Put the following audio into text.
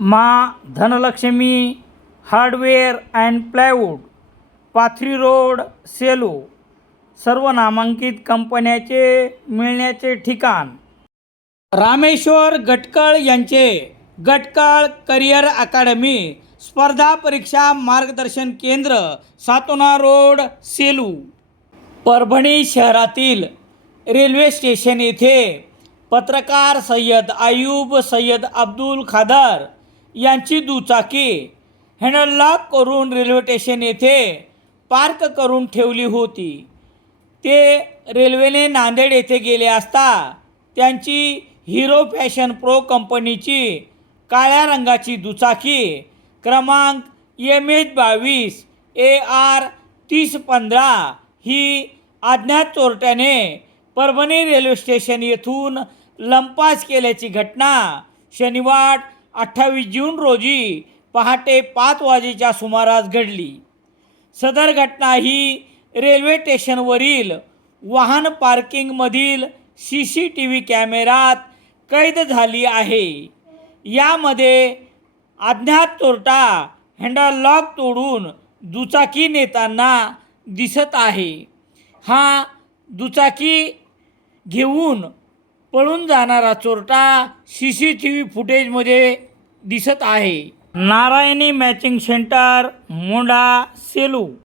मा Dhanlaxmi hardware and plywood Pathri road Selu सर्व नामांकित कंपन्याचे मिळण्याचे ठिकाण. रामेश्वर गटकळ यांचे गटकळ करिअर अकादमी स्पर्धा परीक्षा मार्गदर्शन केंद्र सातोना रोड सेलू. परभणी शहरातील रेल्वे स्टेशन येथे पत्रकार सय्यद आयूब सय्यद अब्दुल खादर यांची दुचाकी. हँडल लॉक करून रेल्वे स्टेशन येथे पार्क करून ठेवली होती. ते रेल्वेने नांदेड येथे गेले असता त्यांची हिरो फॅशन प्रो कंपनीची काळ्या रंगाची दुचाकी क्रमांक एम एच बावीस ए आर तीस पंधरा ही अज्ञात चोरट्याने परभणी रेल्वे स्टेशन येथून लंपास केल्याची घटना शनिवार अठ्ठावीस जून रोजी पहाटे पाच वाजेच्या सुमारास घडली. सदर घटना ही रेल्वे स्टेशनवरील वाहन पार्किंगमधील सी सी टी व्ही कॅमेरात कैद झाली आहे. यामध्ये अज्ञात चोरटा हँडल लॉक तोडून दुचाकी नेताना दिसत आहे. हा दुचाकी घेऊन पळून जाणारा चोरटा सी सी टी व्ही फुटेजमध्ये दिसत आहे. Narayani matching centre Monda Selu.